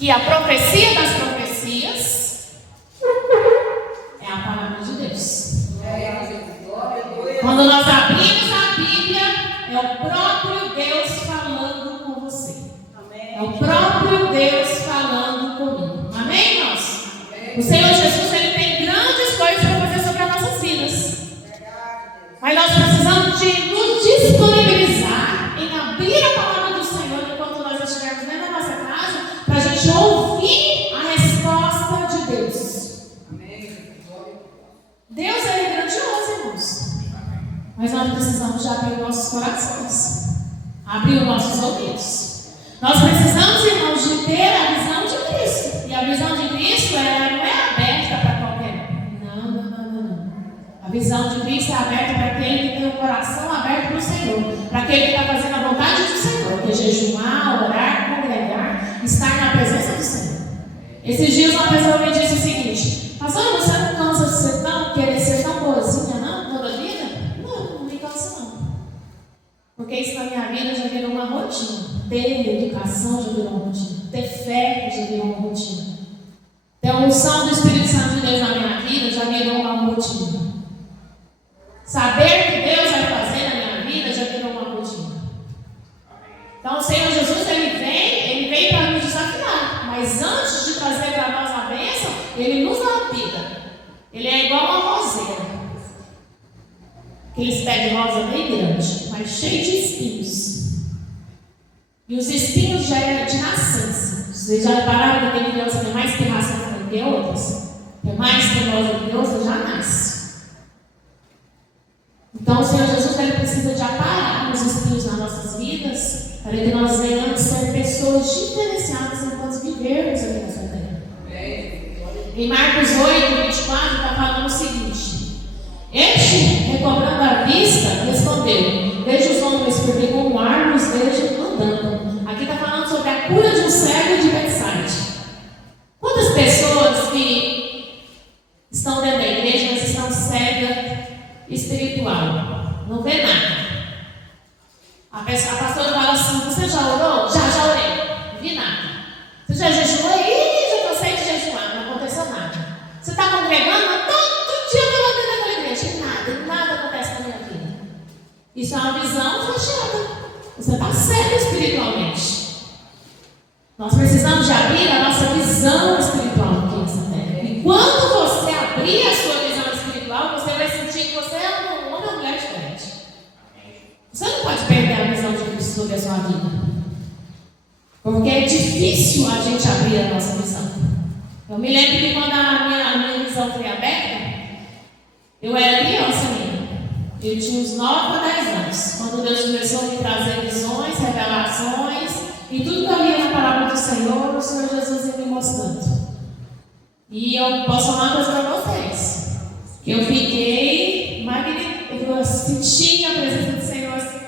que a profecia das profecias é a palavra de Deus. Quando nós abrimos a Bíblia, é o próprio Deus falando com você. É o próprio Deus falando comigo. Amém, irmãos? O Senhor Jesus, Ele tem grandes coisas para fazer sobre as nossas vidas. Mas nós precisamos de nos disponibilizar em abrir a palavra do Senhor enquanto nós estivermos dentro da nossa casa, para a gente ouvir a resposta de Deus. Deus é grandioso, irmãos. Mas nós precisamos de abrir nossos corações, abrir os nossos ouvidos. Nós precisamos, irmãos, de ter a visão de Cristo. E a visão de Cristo ela não é aberta para qualquer um. Não. A visão de Cristo é aberta para aquele que tem o coração aberto para o Senhor, para aquele que está fazendo a vontade do Senhor, que é jejuar, orar, congregar, estar na presença do Senhor. Esses dias uma pessoa me disse o seguinte: pastor, você não cansa de ser querer ser tão boazinha, não? Toda a vida? Não me cansa não. Porque isso na minha vida já virou uma rotina. Ter educação já virou uma rotina. Ter fé já virou uma rotina. Ter a unção do Espírito Santo de Deus na minha vida já virou uma rotina. Saber que Deus vai fazer na minha vida já virou uma rotina. Então o Senhor Jesus, Ele vem para nos desafiar. Mas antes de trazer para nós a bênção, Ele nos lapida. Ele é igual uma roseira. Aqueles pés de rosa bem grandes, mas cheio de espinhos. E os espinhos já eram de nascença. Vocês já repararam que tem criança que é mais pirraça do que outras? Que é mais teimosa do que outras, já nasce. Então o Senhor Jesus, Ele precisa de aparar os espinhos nas nossas vidas, para que nós venhamos ser pessoas diferenciadas enquanto vivermos aqui nessa terra. Em Marcos 8, 24, está falando o seguinte: este, recobrando a vista, respondeu: vejo os homens porque como árvores vejo andando. Aqui está falando sobre a cura de um cego de Betsaida. Quantas pessoas que estão dentro da igreja, mas estão cegas espiritual, não vê nada. A pastora fala assim: você já orou? Já orei, não vi nada. Você já jejuou? Já cansei de jejuar, não aconteceu nada. Você está congregando? Todo dia eu vou dentro daquela igreja, nada acontece na minha vida. Isso é uma visão fechada. Você está cego espiritualmente. Nós precisamos de abrir a nossa visão espiritual aqui nessa terra. E quando você abrir a sua visão espiritual, você vai sentir que você é um homem ou mulher diferente. Você não pode perder a visão de Cristo sobre a sua vida. Porque é difícil a gente abrir a nossa visão. Eu me lembro que quando a minha visão foi aberta, eu era criança ainda. Eu tinha uns 9 a 10 anos. Quando Deus começou a me trazer visões, revelações, e tudo que eu via na palavra do Senhor, o Senhor Jesus ia me mostrando. E eu posso falar uma coisa para vocês. Que eu fiquei magnífica. Eu senti a presença do Senhor, assim,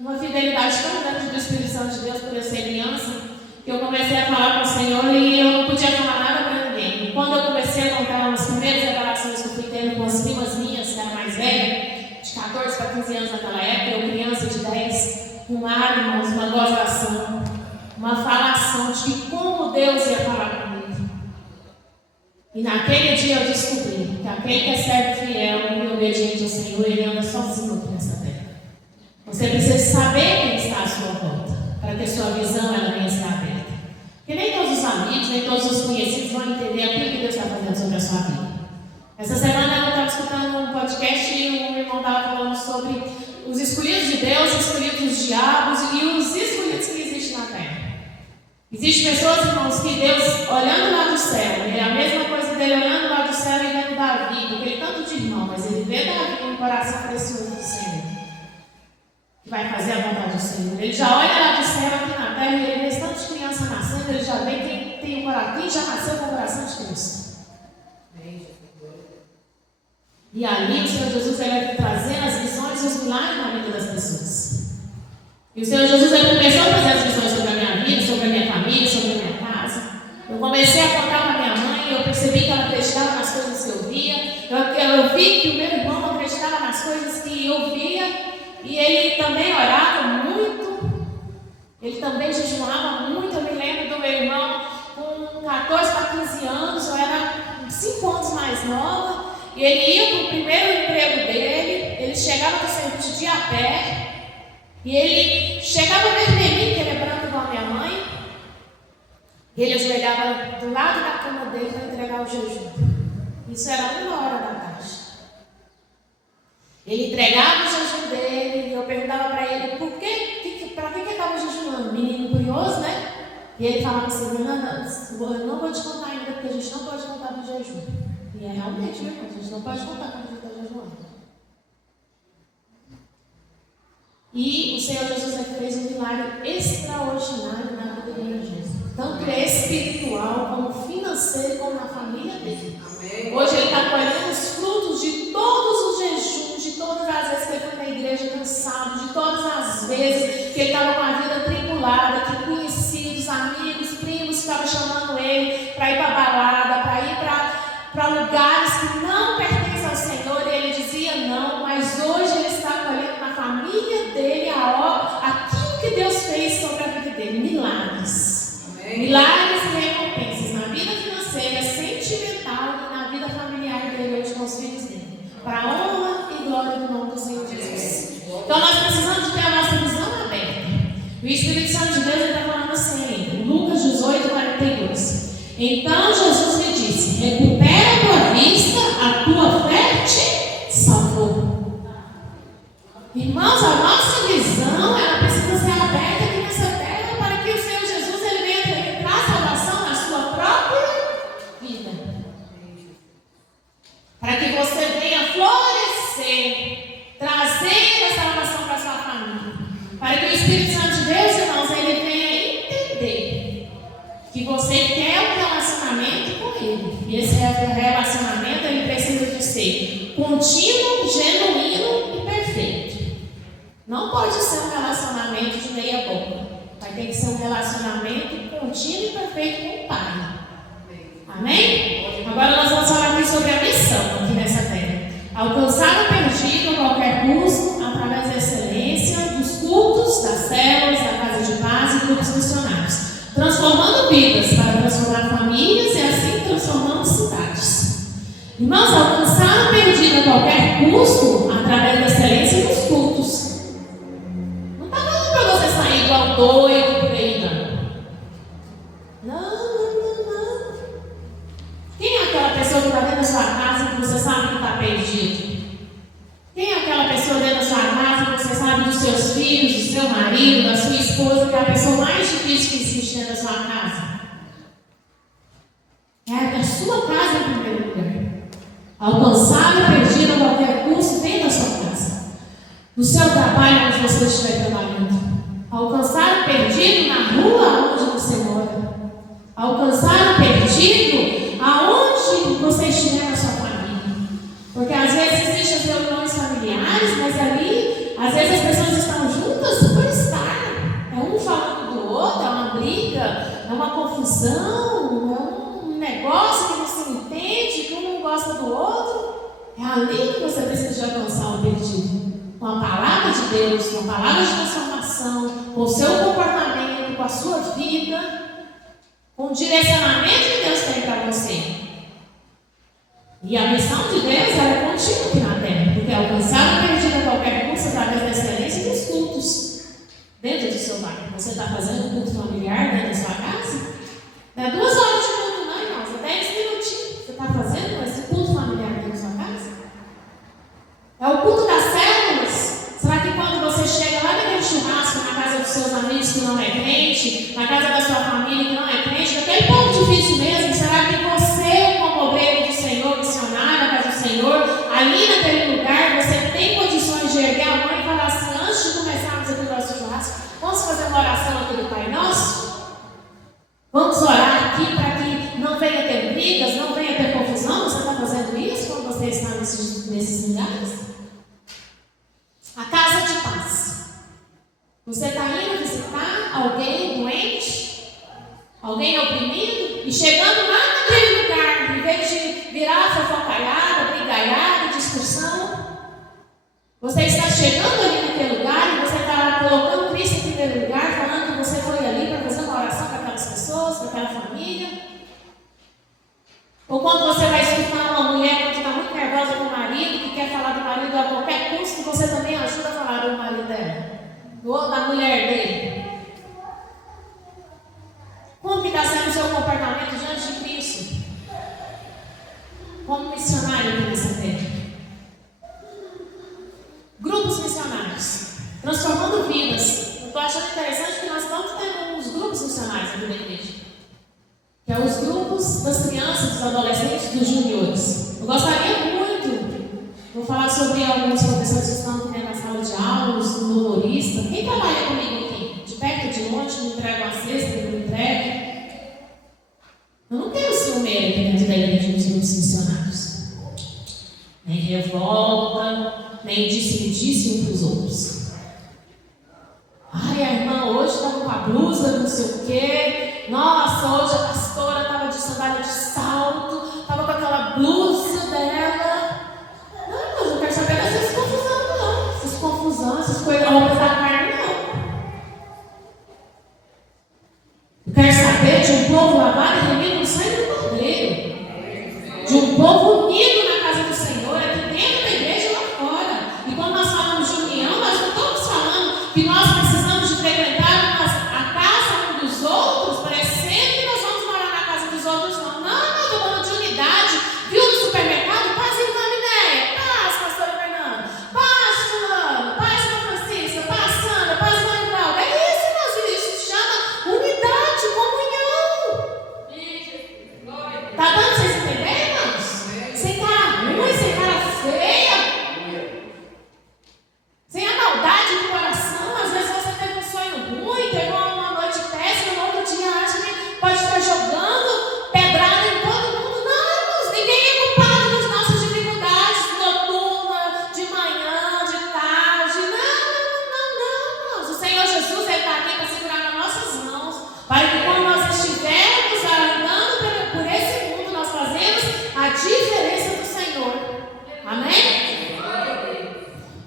uma fidelidade tão grande do Espírito Santo de Deus por eu ser criança, que eu comecei a falar com o Senhor e eu não podia falar nada para ninguém. E quando eu comecei a contar as primeiras revelações que eu fui tendo com as primas minhas, que era mais velha, de 14 para 15 anos naquela época, eu criança de 10, com lágrimas, uma gozação, uma falação de que como Deus ia falar comigo. E naquele dia eu descobri que aquele que é servo fiel e obediente ao Senhor, ele anda sozinho aqui nessa terra. Você precisa saber quem está à sua volta, para que a sua visão ela venha estar aberta. Porque nem todos os amigos, nem todos os conhecidos vão entender aquilo que Deus está fazendo sobre a sua vida. Essa semana eu estava escutando um podcast e um irmão estava falando sobre os escolhidos de Deus, os escolhidos dos diabos e os escolhidos que existem na terra. Existem pessoas, irmãos, que Deus, olhando lá do céu, é a mesma coisa dele olhando lá do céu e vendo Davi, porque ele tanto de irmão, mas ele vê Davi com um coração precioso do Senhor, que vai fazer a vontade do Senhor. Ele já olha lá do céu aqui na terra e ele vê tantas crianças nascendo, ele já vê quem tem o coração, quem já nasceu com o coração de Cristo. E ali o Senhor Jesus ele vai trazer as visões e os milagres na vida das pessoas. E o Senhor Jesus ele começou a trazer as visões sobre a minha vida, sobre a minha família, sobre a minha casa. Eu comecei a contar para minha mãe e eu percebi que ela acreditava nas coisas que eu via. Eu vi que o meu irmão acreditava nas coisas que eu via. E ele também orava muito. Ele também jejuava muito. Eu me lembro do meu irmão com 5 anos mais nova, e ele ia para o primeiro emprego dele, ele chegava do serviço de a pé, e ele chegava vermelhinho, que ele é branco igual a minha mãe, e ele ajoelhava do lado da cama dele para entregar o jejum. Isso era 1h da tarde. Ele entregava o jejum dele, e eu perguntava para ele para que ele estava jejuando. Menino curioso, né? E ele falava assim: Fernanda, eu não vou te contar ainda, porque a gente não pode contar do jejum. E é realmente, meu irmão, a gente não pode contar quando a gente está jejuando. E o Senhor Jesus fez um milagre extraordinário na vida de Jesus, tanto espiritual, como financeiro, como na família dele. Amém. Hoje ele está colhendo os frutos de todos os jejuns, de todas as vezes que ele foi na igreja cansado, de todas as vezes que ele estava com a vida atribulada, que conhecidos, amigos, primos estavam chamando ele para ir para a balada, para ir para lugares que não pertencem ao Senhor, e ele dizia não, mas hoje ele está colhendo na família dele aquilo que Deus fez sobre a vida dele, milagres. Amém. Milagres e recompensas na vida financeira, sentimental e na vida familiar dele hoje com os filhos dele, para a honra e glória do nome do Senhor Jesus. Então nós precisamos de ter a nossa visão aberta. O Espírito Santo de Deus está falando assim ainda, Lucas 18:42. Então Jesus me disse: recupera a tua vista, a tua fé te salvou. Irmãos, a nossa visão ela precisa ser aberta aqui nessa terra para que o Senhor Jesus ele venha trazer salvação na sua própria vida, para que você venha florescer, trazer a salvação para a sua família, para que o Espírito Santo de Deus, irmãos, ele venha entender que você quer um relacionamento com ele. E esse relacionamento ele precisa de ser contínuo, genuíno e perfeito. Não pode ser um relacionamento de meia boca. Vai ter que ser um relacionamento contínuo e perfeito com o Pai. Amém? Agora nós vamos falar aqui sobre a missão aqui nessa terra. Alcançar o perdido a qualquer custo, através da excelência, dos cultos, das células, da casa de paz e grupos missionários. Transformando vidas para transformar famílias e assim transformando cidades. Irmãos, alcançar o perdido a qualquer custo, através da excelência dos cultos. Não está falando para você sair igual doido por aí, não. Não. Quem é aquela pessoa que está dentro da sua casa que você sabe que está perdido? Quem é aquela pessoa dentro da sua casa que você sabe dos seus filhos, do seu marido, da sua esposa, que é a pessoa mais difícil que existe dentro da sua casa? É a sua casa em primeiro lugar. Alcançar o perdido a qualquer custo dentro da sua casa. No seu trabalho, onde você estiver trabalhando. Alcançar o perdido na rua onde você mora. Alcançar o perdido aonde você estiver na sua família. Porque às vezes existem as reuniões familiares, mas ali, às vezes as pessoas estão juntas por estar. É um falando do outro, é uma briga, é uma confusão, é um negócio que não se entende, que um não gosta do outro. É ali que você precisa de alcançar o perdido. Com a palavra de Deus, com a palavra de transformação, com o seu comportamento, com a sua vida, com o direcionamento que Deus tem para você. E a missão de Deus é contínua aqui na terra, porque alcançar o perdido a qualquer custo através da excelência dos cultos dentro do seu lar. Você está fazendo um culto familiar dentro da sua casa? Não é 2 horas de culto, não, irmãos, é 10 minutinhos. Você está fazendo esse culto familiar dentro da sua casa? É o culto das células? Será que quando você chega lá naquele churrasco na casa dos seus amigos que não é crente, na casa da sua família que não é crente, daquele povo difícil mesmo, será que você, como obreiro do Senhor, missionário na casa do Senhor, ali naquele lugar, você tem condições de erguer a mão e falar assim, antes de começarmos aqui o nosso churrasco, vamos fazer uma oração aqui do Pai Nosso? Vamos orar aqui para que não venha ter brigas, não venha ter confusão? Você está fazendo isso quando você está nesses lugares? A casa de paz. Você está indo visitar alguém doente, alguém oprimido, e chegando lá naquele lugar, em vez de virar fofocaiada, brigaiada, discussão, você está chegando ali naquele lugar e você está colocando Cristo em primeiro lugar, falando que você foi ali para fazer uma oração para aquelas pessoas, para aquela família. Ou quando você vai escutar uma mulher que está muito nervosa com o marido, que quer falar do marido a qualquer custo, você também ajuda a falar do marido dela, ou da mulher dele. Como que está sendo o seu comportamento diante de Cristo? Como missionário aqui nessa terra. Grupos missionários, transformando vidas. Eu estou achando interessante que nós estamos tendo uns grupos missionários aqui na igreja, que é os grupos das crianças, dos adolescentes, dos juniores. Eu gostaria muito, vou falar sobre alguns professores que estão aqui na sala de aula, os humorista. Quem trabalha comigo aqui? De perto, de longe, me entrega uma cesta, me entrega. Eu não quero ciúmeiro aqui dentro da igreja dos grupos missionários. Nem revolta, nem disse-me-disse uns para os outros. Ai, a irmã hoje está com a blusa, não sei o quê. Nossa, hoje a pastora estava de sandália de salto, estava com aquela blusa dela. Não, mas eu quero saber dessas confusões, não. Essas confusões, essas coisas, roupas da carne, não. Eu quero saber de um povo lavado e remido no sangue do Cordeiro. De um povo unido na casa do Senhor, aqui dentro da igreja e lá fora. E quando nós falamos de união, nós não estamos falando que nós precisamos de frequentar a casa um dos outros, parecendo que nós vamos morar na casa dos outros, não. Não, nós estamos falando de unidade. Viu no supermercado? Paz e Minéia, paz, pastora Fernanda, paz, fulano, paz, irmã Francisca, paz, Sandra, paz, irmã Ivalda. É isso, meus filhos, isso se chama unidade, comunhão. Tá dando pra vocês entenderem, irmãos? Sem cara ruim, sem cara feia, sem a maldade do coração. Às vezes você teve um sonho ruim, teve uma noite péssima, no outro dia acha que pode estar jogando pedrada em todo mundo. Não, irmãos, ninguém é culpado das nossas dificuldades, noturna, de manhã, de tarde. Não, irmãos. O Senhor Jesus está aqui para segurar nas nossas mãos, para que quando nós estivermos andando por esse mundo, nós fazemos a diferença do Senhor. Amém?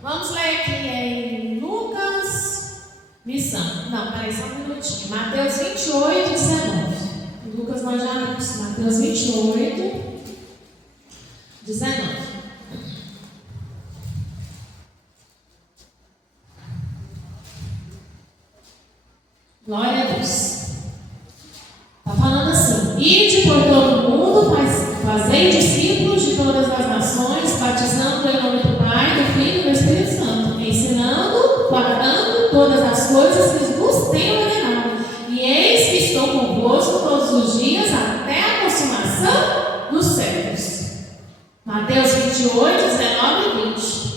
Vamos ler aqui em Lucas, missão. Não, peraí, só um minutinho. Mateus 28, 19. Lucas nós já lemos. Mateus 28, 19. Glória a Deus. Está falando assim: ide por todo mundo, fazei discípulos de todas as nações, batizando em nome do Pai, do Filho e do Espírito Santo, ensinando, guardando todas as coisas que vos tenho ordenado. E eis que estou convosco todos os dias até a consumação dos séculos. Mateus 28, 19 e 20.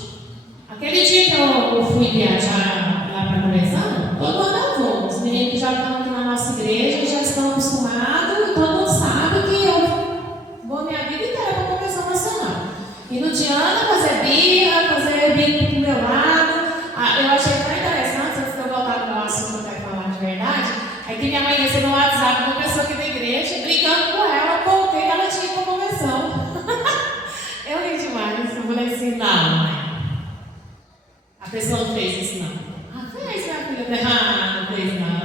Aquele dia que eu fui viajar lá para a convenção, todo ano eu vou. Os meninos que já estão aqui na nossa igreja já estão acostumados, e todo mundo sabe que eu vou minha vida inteira para a convenção nacional. E no Diana fazer birra pro meu lado. Eu achei tão interessante, antes de eu voltar para o assunto que eu quero falar de verdade, é que minha mãe recebeu um WhatsApp de uma pessoa aqui da igreja, brigando com ela, porque ela tinha ido para a convenção. Eu ri demais. Eu falei assim: não, mãe. A pessoa não fez isso, não. Fez, minha filha. Não fez, não.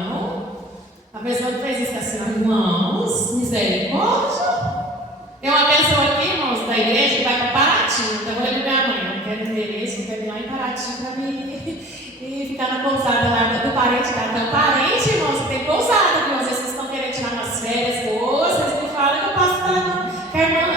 A pessoa não fez isso assim, irmãos, misericórdia. Tem uma pessoa aqui, irmãos, da igreja que vai para Paraty. Então eu falei para minha mãe: eu quero endereço, eu quero ir lá em Paraty para mim e ficar na pousada lá do parente da. Então, parente, irmãos, tem pousada, viu? Às vezes vocês estão querendo tirar umas férias boas, vocês me falam que eu passo para a irmã.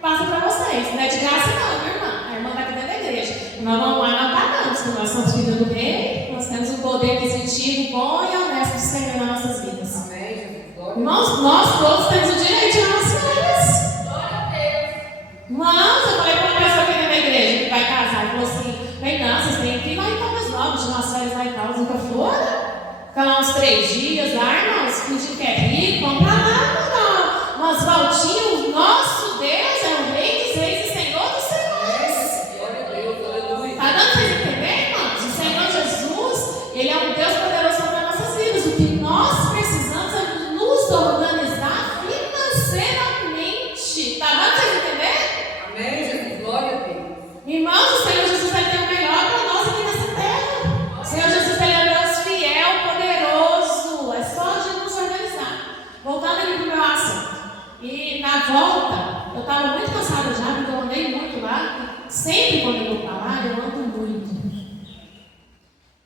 Passa para vocês. Não é de graça, não, minha irmã. A irmã está aqui dentro da igreja. Nós vamos lá, não pagamos, porque nós somos filhos do rei, nós temos um poder aquisitivo bom e honesto do Senhor nas nossas vidas. Amém. Irmãos, nós todos temos o direito de ir nas férias. Irmãos, eu falei para uma pessoa aqui dentro da igreja que vai casar, e falou assim: bem, não, vocês têm que ir lá em Caldas Novas, de umas férias lá em Caldas, nunca foram? Ficar lá uns 3 dias lá, irmãos, fingir que é rico, vamos para lá, umas voltinhas. O nosso Deus é o Rei dos Reis e Senhor dos Senhores. Está dando para vocês entenderem, irmãos? O Senhor Jesus, Ele é um Deus poderoso sobre as nossas vidas. O que nós precisamos é nos organizar financeiramente. volta, eu estava muito cansada já, porque eu andei muito lá. Sempre quando eu vou para lá, eu ando muito.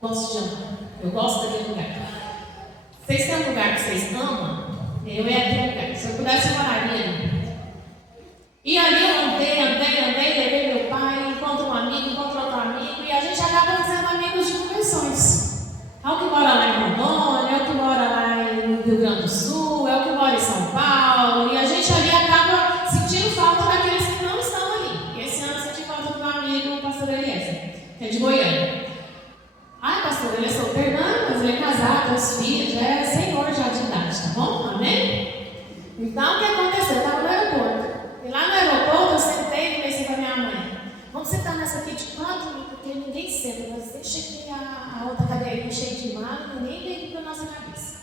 Gosto de andar. Eu gosto daquele lugar. Vocês têm um lugar que vocês amam? Eu ia aquele lugar. Se eu pudesse, eu moraria ali. E ali eu andei, levei meu pai, encontro um amigo, encontro outro amigo, e a gente acaba fazendo amigos de convenções. É o que mora lá em Rondônia, é o que mora lá no Rio Grande do Sul, é o que mora em São Paulo, e a gente ali acaba sentindo falta daqueles que não estão ali. E esse ano eu senti falta do meu amigo, o pastor Eliezer, que é de Goiânia. Ai, pastor, ele é solteiro? Não, mas ele é casado, tem os filhos, já é senhor já de idade, tá bom? Amém? Então, o que aconteceu? Eu estava no aeroporto. E lá no aeroporto eu sentei e comecei com a minha mãe. Vamos sentar nessa aqui de canto, porque ninguém senta. Mas deixa aqui a outra cadeirinha cheia de mala, ninguém vem aqui para nossa cabeça.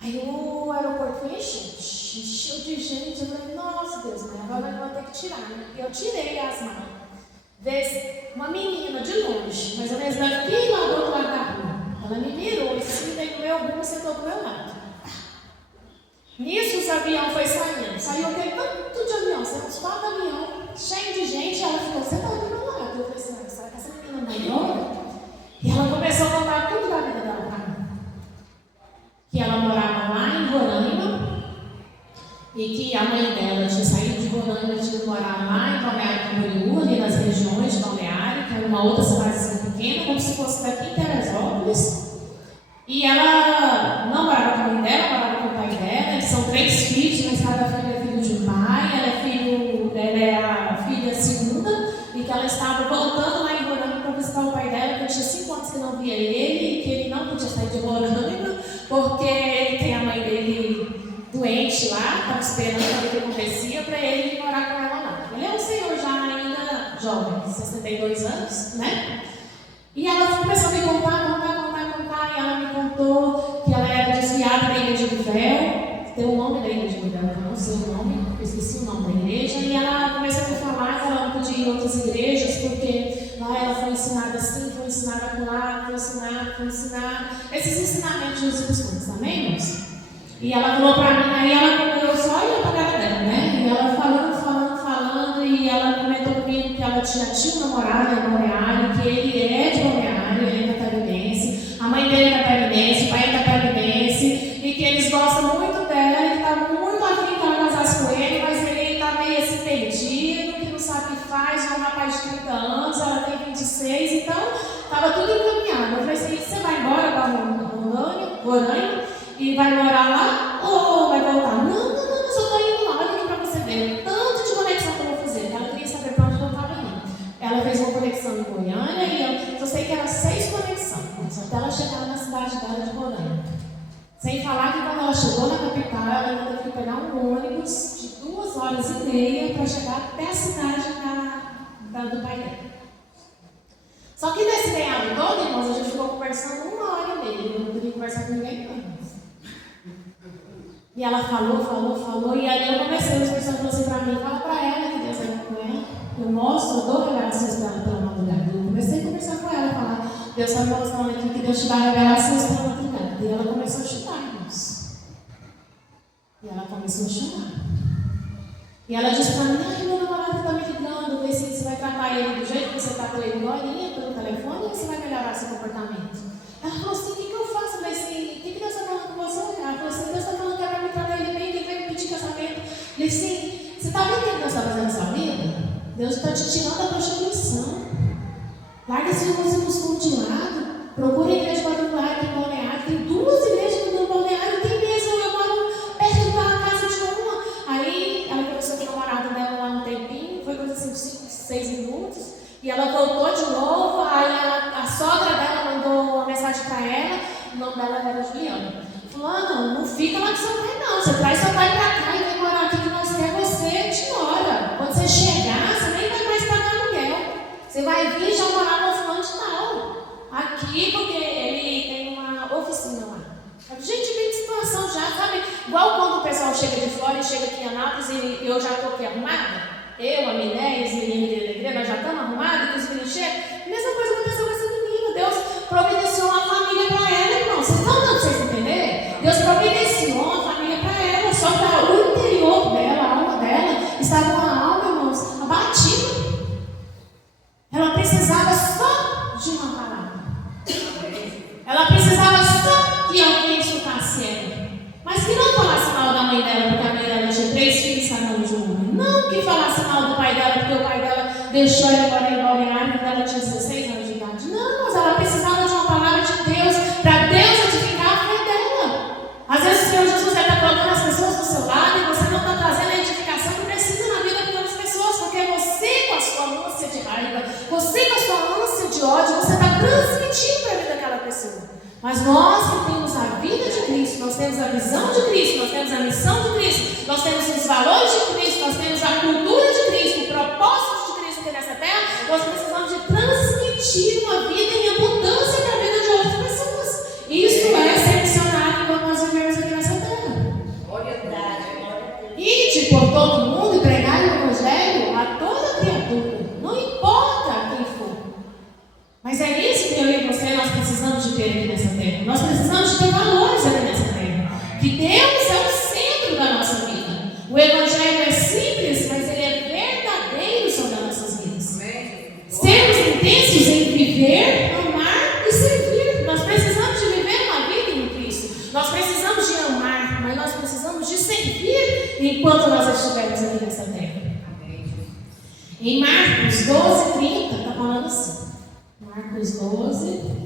Aí o aeroporto foi encheu de gente. Eu falei, nossa Deus, mas agora eu vou ter que tirar, né? E eu tirei as malas. Vê uma menina de longe, mais ou menos daqui lá do outro lado da rua. Ela me mirou, assim, veio no meu rumo e sentou do meu lado. Nisso os aviões foi saindo. Saiu aquele tanto de avião, saiu uns 4 aviões, cheio de gente, e ela ficou sentada do meu lado. Eu falei assim, será que essa menina vai embora? E ela começou a contar tudo da vida dela para mim. Que ela morava lá em Roraima, e que a mãe dela tinha saído de Roraima e tinha morado lá em Balneário Camboriú, ali nas regiões de Balneário, que era uma outra cidadezinha pequena, como se fosse daqui em Teresópolis. E ela não morava com a mãe dela, morava com o pai dela. Eles são 3 filhos, mas cada filho é filho de um pai. Ela é a filha segunda, e que ela estava voltando lá em Roraima para visitar o pai dela, que tinha 5 anos que não via ele, e que ele não podia sair de Roraima, porque ele tem a mãe dele doente lá, estava esperando o que acontecia para ele ir morar com ela lá. Ele é um senhor já ainda jovem, 62 anos, né? E ela começou a me contar, e ela me contou que ela era desviada da igreja do véu. Tem o nome da igreja do véu, eu não sei o nome, eu esqueci o nome da igreja. E ela começou a me falar que ela não podia ir em outras igrejas, porque lá ela foi ensinada assim, foi ensinada por lá, foi ensinada. Esses ensinamentos dos costumes, amém, irmãos? E ela falou pra mim, aí eu só ia pra cara dela, né? E ela falando, e ela comentou comigo que ela já tinha um namorado em Balneário, que ele é de Balneário, ele é catarinense, a mãe dele é catarinense, o pai é catarinense, e que eles gostam muito dela, que tá muito afim que ela casasse com ele, mas ele tá meio assim perdido, que não sabe o que faz, é um rapaz de 30 anos, ela tem 26, então tava tudo encaminhado. Eu falei assim, você vai embora para Roraima e vai morar lá ou vai voltar? Não, só tô indo lá, olha aqui para você ver. Tanto de conexão que eu vou fazer. Ela queria saber para onde eu estava indo. Ela fez uma conexão em Goiânia e eu sei que era 6 conexões, até ela chegar na cidade dela de Roraima. Sem falar que quando ela chegou na capital, ela ainda teve que pegar um ônibus de 2 horas e meia para chegar até a cidade do pai dela. Só que nesse meado todo, irmãos, a gente ficou conversando 1 hora e meia. Eu não queria conversar com ninguém, não. E ela falou, e aí eu comecei, o Espírito Santo falou assim pra mim, fala pra ela que Deus é com ela. Eu mostro, eu dou revelações pra ela pela madrugada. Eu comecei a conversar com ela, falar, Deus está me mostrando aqui que Deus te dá revelações pela madrugada. E ela começou a chorar, irmãos. E ela começou a chorar. E ela disse pra mim, ai, meu namorado está me ligando, vê se você vai tratar ele do jeito que você está com ele agora, pelo telefone, ou você vai melhorar seu comportamento? Ela falou assim, o que eu faço? Eu falei assim, o que Deus está falando com você? Ela falou assim, Deus está falando que era para me tratar ele bem, que ele veio me pedir casamento. Eu falei assim, você está vendo o que Deus está fazendo na sua vida? Deus está te tirando da prostituição. Larga esse costume de lado. Procura a igreja quadrangular aqui em Balneário. Tem 2 igrejas no Balneário, tem mesmo. Eu moro perto da casa de uma. Aí ela conversou com o namorado dela lá um tempinho, foi coisa assim, 5, 6 minutos. E ela voltou de novo. Aí a sogra dela mandou uma mensagem para ela. O nome dela era Juliana. Fulano, não fica lá com seu pai, não. Você traz seu pai para cá e vem morar aqui que nós queremos você de hora. Quando você chegar, você nem vai mais pagar aluguel. Você vai vir já morar no fulano de tal. Aqui, porque ele tem uma oficina lá. Gente, vem de situação já, sabe? Igual quando o pessoal chega de fora e chega aqui em Anápolis e eu já estou aqui arrumada. Eu, a Miné, os meninos da igreja, nós já estamos arrumados, que os meninos chegam. A mesma coisa aconteceu com essa menina. Deus providenciou uma família para ela, irmão. Vocês estão dando para vocês entenderem? Deus providenciou uma família para ela, só para o interior dela, a alma dela, que falasse mal do pai dela, porque o pai dela deixou ela embora quando ela tinha 16 anos de idade. Não, mas ela precisava de uma palavra de Deus, para Deus edificar a fé dela. Às vezes o Senhor Jesus está colocando as pessoas do seu lado e você não está trazendo a edificação que precisa na vida daquelas pessoas, porque você, com a sua ânsia de raiva, você com a sua ânsia de ódio, você está transmitindo para a vida daquela pessoa. Mas nós que temos a vida de Cristo, nós temos a visão de Cristo, nós temos a missão de Cristo, nós temos os valores de Cristo, nós temos a cultura de Cristo, o propósito de Cristo aqui nessa terra, nós precisamos de transmitir uma vida em abundância para a vida de outras pessoas. Isso é ser missionário quando nós vivemos aqui nessa terra. Ide por todo mundo e pregar o Evangelho a toda criatura, não importa quem for. Mas é isso que eu e você nós precisamos de ter aqui nessa terra. Nós precisamos de ter valores aqui nessa terra. Que Deus é o centro da nossa vida. O Evangelho é simples, mas ele é verdadeiro sobre as nossas vidas. Sermos intensos em viver, amar e servir. Nós precisamos de viver uma vida em Cristo. Nós precisamos de amar, mas nós precisamos de servir enquanto nós estivermos aqui nessa terra. Em Marcos 12:30 está falando assim. Marcos 12:30.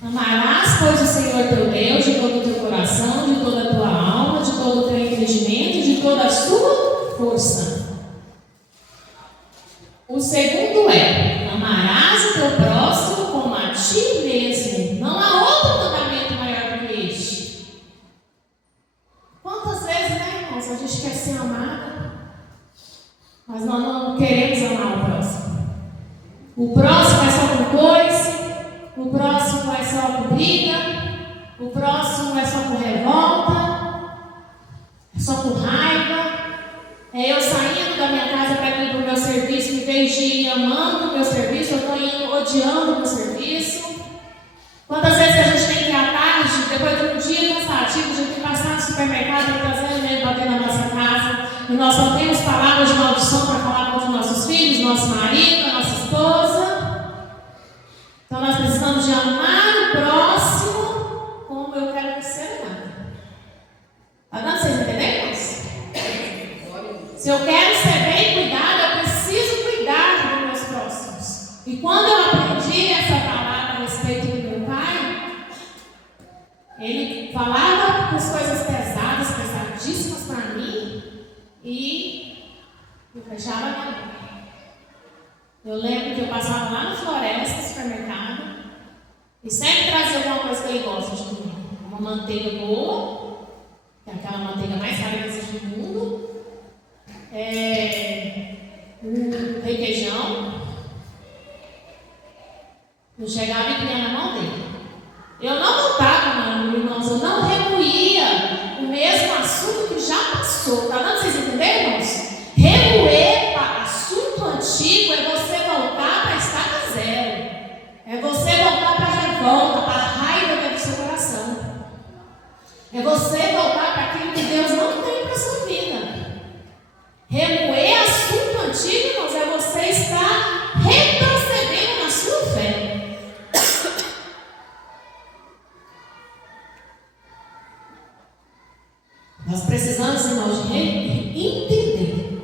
Amarás, pois, o Senhor teu Deus de todo o teu coração, de toda a tua alma, de todo o teu entendimento, de toda a sua força. O segundo é: amarás o teu próximo como a ti mesmo. Não há outro mandamento maior do que este. Quantas vezes, né, irmãos, a gente quer ser amado, mas nós não queremos amar o próximo. O próximo é só por coice, o próximo é só por briga, o próximo é só por revolta, é só por raiva. É eu saindo da minha casa para ir para o meu serviço, em vez de ir amando o meu serviço, eu estou indo odiando o meu serviço. Quantas vezes a gente tem que ir à tarde, depois de um dia cansativo, de ter passado no supermercado e trazer alimento para dentro da nossa casa, e nós só temos palavras de maldição para falar com os nossos filhos, nosso marido, a nossa esposa. Então nós precisamos de amar o próximo como eu quero ser amado. Está dando para vocês entenderem isso? Se eu quero ser bem cuidado, eu preciso cuidar dos meus próximos. E quando eu aprendi essa palavra a respeito do meu pai, ele falava as coisas pesadas, pesadíssimas para mim, e eu fechava a minha boca. Eu lembro que eu passava lá no Floresta, supermercado, e sempre trazia alguma coisa que ele gosta de comer. Uma manteiga boa, que é aquela manteiga mais cara que existe no mundo, um requeijão. Eu chegava e punha na mão dele. Eu não voltava, irmãos, eu não remoía o mesmo assunto que já passou. Está dando para vocês entenderem, irmãos? Remoer assunto antigo é você voltar para a estaca zero. É você voltar para a revolta, para a raiva que é do seu coração. É você voltar para aquilo que Deus não tem para a sua vida. Remoer assunto antigo, irmãos, é você estar retrocedendo na sua fé. Nós precisamos, irmãos, de entender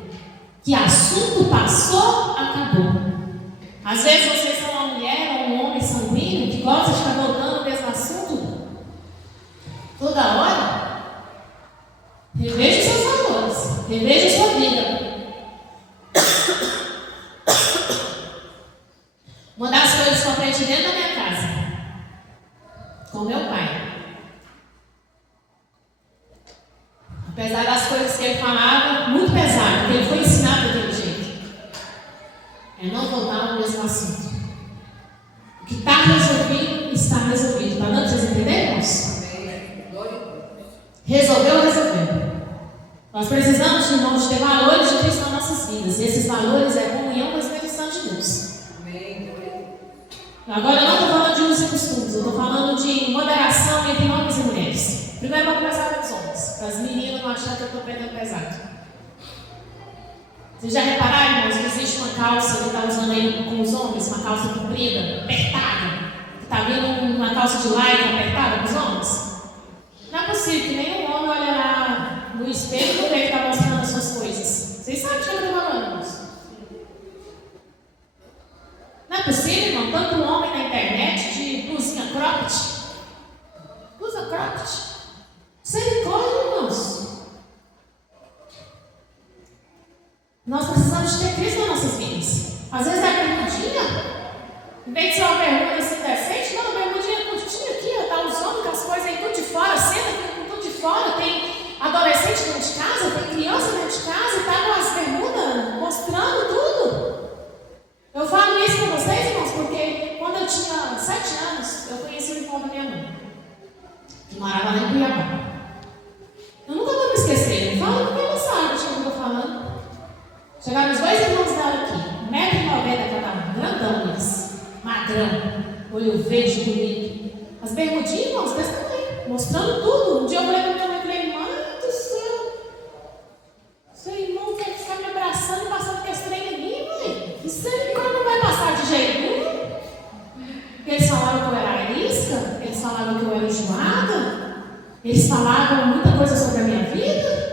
que assunto passou, acabou. Às vezes vocês são uma mulher ou um homem sanguíneo que gosta de estar voltando ao mesmo assunto toda hora. Reveja os seus valores, reveja a sua vida. Uma das coisas que eu aprendi dentro da minha casa, com meu pai, apesar das coisas que ele falava, muito pesado, porque ele foi ensinado daquele jeito, é não voltar ao mesmo assunto. O que está resolvido, está resolvido. Está dando para vocês entenderem, irmãos? Resolveu. Nós precisamos, irmãos, ter valores de Cristo nas nossas vidas. E esses valores é a comunhão com o Espírito Santo de Deus. Agora eu não estou falando de usos e costumes, eu estou falando de moderação entre homens e mulheres. Primeiro eu vou começar com os homens, para as meninas não acharem que eu estou pegando pesado. Vocês já repararam, irmãos, que existe uma calça que está usando aí com os homens, uma calça comprida, apertada, que está vindo uma calça de lycra apertada com os homens? é possível que nenhum homem olha lá no espelho e não vê que está mostrando as suas coisas. Vocês sabem de que eu estou falando, irmãos? Não é possível, irmão, tanto homem na internet de blusinha cropped. Blusa cropped. Misericórdia, irmãos. Nós precisamos de ter Cristo nas nossas vidas. Às vezes a bermudinha, em vez de ser uma bermuda assim decente, não, a bermudinha curtinha aqui, ó, tá usando com as coisas aí tudo de fora, senta com tudo de fora, tem adolescente dentro de casa, tem criança dentro de casa e tá com as bermudas mostrando tudo. Eu falo isso com vocês, irmãos, porque quando eu tinha 7 anos, eu conheci o irmão da minha mãe, que morava lá em Cuiabá. Eu nunca vou me esquecer, eu falo porque ela sabe de que eu estou falando. Chegaram os 2 irmãos dela aqui, 1,90 m cada um, grandão eles, magrão, olho verde, bonito. As bermudinhas, irmãos, desse tamanho, mostrando tudo. Um dia eu falei para minha mãe, mãe do céu, seu irmão quer ficar me abraçando e passando com esse trem em mim, mãe? Isso aí não vai passar de jeito nenhum. Eles falavam que eu era arisca, eles falavam que eu era enjoada, eles falavam muita coisa sobre a minha vida.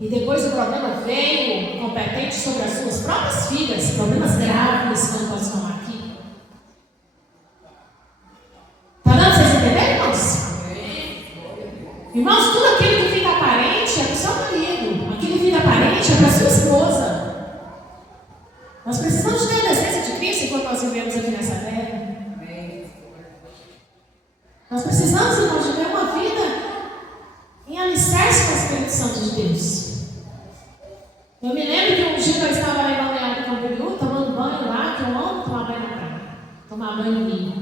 E depois o problema veio competente sobre as suas próprias filhas, problemas graves que eu não posso falar aqui. Tá dando pra vocês entenderem, irmãos? Irmãos, tudo aquilo que fica aparente é para o seu marido, aquilo que fica aparente é para a sua esposa. Nós precisamos ter a decência de Cristo enquanto nós vivemos aqui nessa terra. Nós precisamos, irmãos, viver uma vida em alicerce com o Espírito Santo de Deus. Eu me lembro que um dia eu estava lá em Balneário Camboriú, tomando banho lá, que eu amo tomar banho na praia, tomar banho no rio.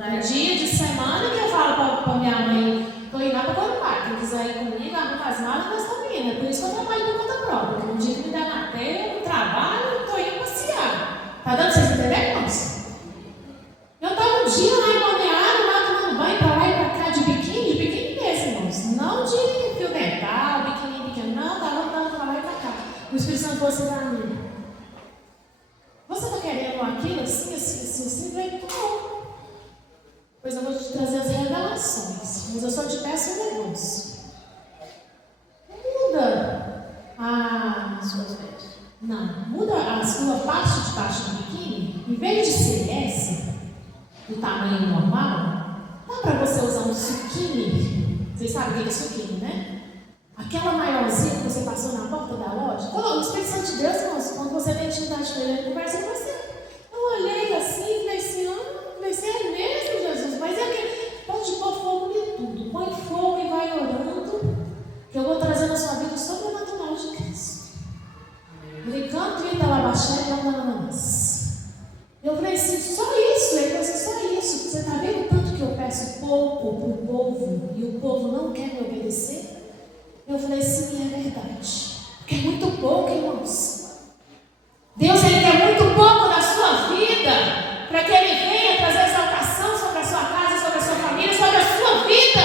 É dia de semana que eu falo para minha mãe, estou indo lá para Guarujá, quem quiser ir comigo, arruma as malas, nós estamos indo. É por isso que eu trabalho por conta própria, porque um dia que me der na terra, eu trabalho, estou indo passear. Tá dando para vocês entenderem, irmãos? Eu estava um dia lá em Balneário, lá tomando banho para lá e para cá, de biquíni mesmo, irmãos. Não de fio dental, biquíni, não, estava andando para lá e para cá. O Espírito Santo falou assim para mim: você está querendo aquilo assim? Vem, não. Pois eu vou te trazer as revelações, mas eu só te peço um negócio. Muda as suas vestes. Não, muda a sua parte de baixo do biquíni. Em vez de ser essa, do tamanho normal, dá para você usar um suquini. Vocês sabem o que é suquini, né? Aquela maiorzinha que você passou na porta da loja. O Espírito Santo de Deus, irmãos, quando você tem intimidade com ele, ele conversa com você. Eu olhei assim, falei assim, é mesmo, Jesus, mas é que pode pôr fogo em tudo. Põe fogo e vai orando, que eu vou trazer na sua vida o sobrenatural de Cristo. Ele canta e está lá baixando e não. Eu falei assim, só isso? Ele falou assim, só isso. Você está vendo tanto que eu peço pouco para o povo e o povo não quer me obedecer? Eu falei, sim, é verdade. Porque é muito pouco, irmãos. Deus, Ele quer muito pouco da sua vida, para que Ele venha trazer exaltação sobre a sua casa, sobre a sua família, sobre a sua vida.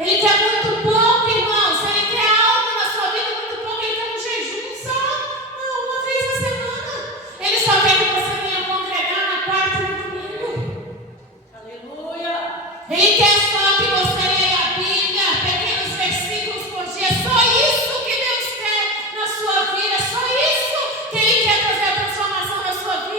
Ele quer muito pouco, irmãos. Ele quer algo na sua vida, muito pouco. Ele quer um jejum só, uma vez na semana. Ele só quer que você venha congregar na quarta e no domingo. Aleluia. Ele quer só que você leia a Bíblia, pequenos versículos por dia. Só isso que Deus quer na sua vida. Só isso que Ele quer trazer a transformação na sua vida.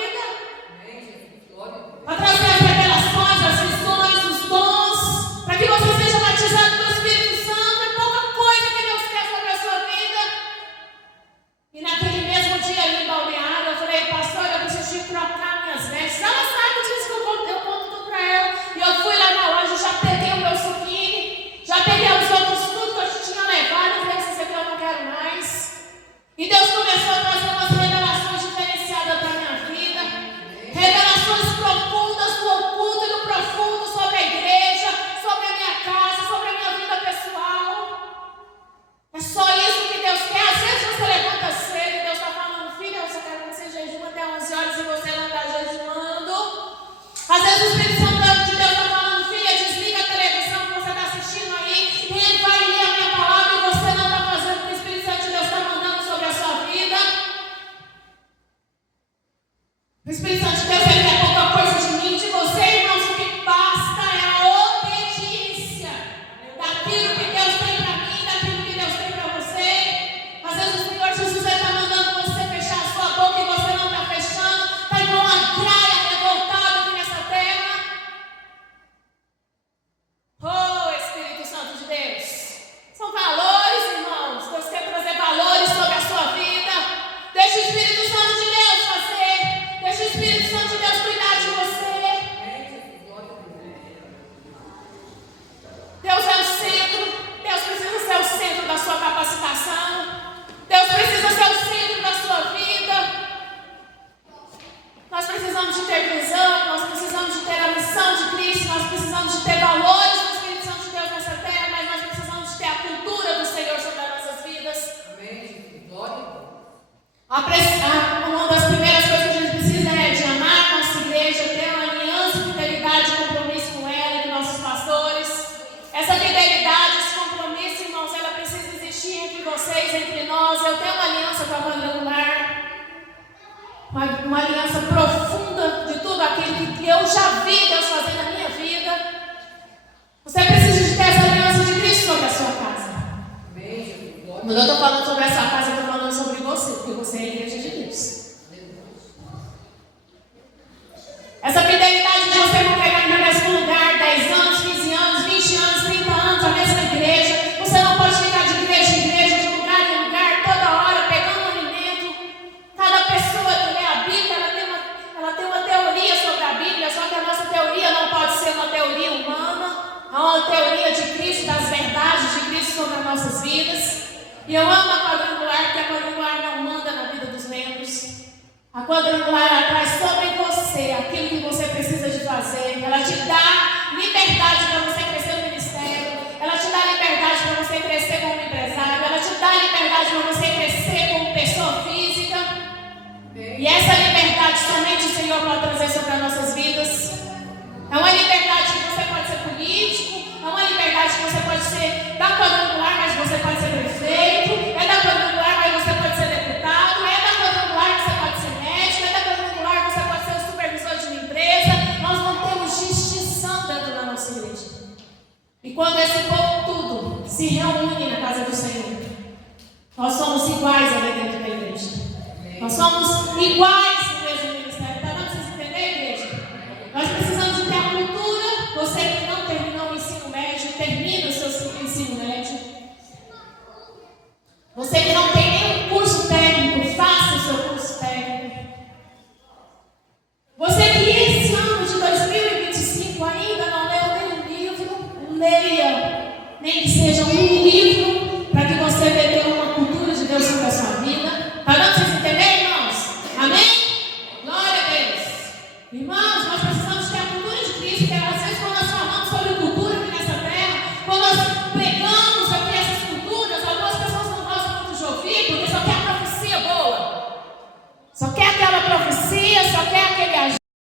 aliança com a quadrangular, uma aliança profunda de tudo aquilo que eu já vi Deus fazer na minha vida. Você precisa de ter essa aliança de Cristo sobre a sua casa. Quando eu estou falando sobre a sua casa, eu estou falando sobre você, porque você é a igreja de Deus. Essa fidelidade de você não pegar no mesmo lugar, 10 anos, 15 anos, 20 anos, 30 anos, a mesma igreja. Você não pode ficar de igreja em igreja, de lugar em lugar, toda hora, pegando alimento. Cada pessoa que lê a Bíblia, ela tem uma teoria sobre a Bíblia, só que a nossa teoria não pode ser uma teoria humana, é uma teoria de Cristo, das verdades de Cristo sobre as nossas vidas. E eu amo a quadrangular, porque a quadrangular não manda na vida dos membros. A quadrangular, ela traz sobre você aquilo que você precisa de fazer. Ela te dá liberdade para você crescer no ministério. Ela te dá liberdade para você crescer como empresário. Ela te dá liberdade para você crescer como pessoa física. E essa liberdade somente o Senhor pode trazer sobre as nossas vidas. É uma liberdade que você pode ser político. É uma liberdade que você pode ser da quadrangular, mas você pode ser prefeito. É da quadrangular, mas você pode ser deputado. É da quadrangular, você pode ser médico. É da quadrangular, você pode ser o supervisor de uma empresa. Nós não temos distinção dentro da nossa igreja. E quando esse povo tudo se reúne na casa do Senhor, nós somos iguais ali dentro da igreja. Nós somos iguais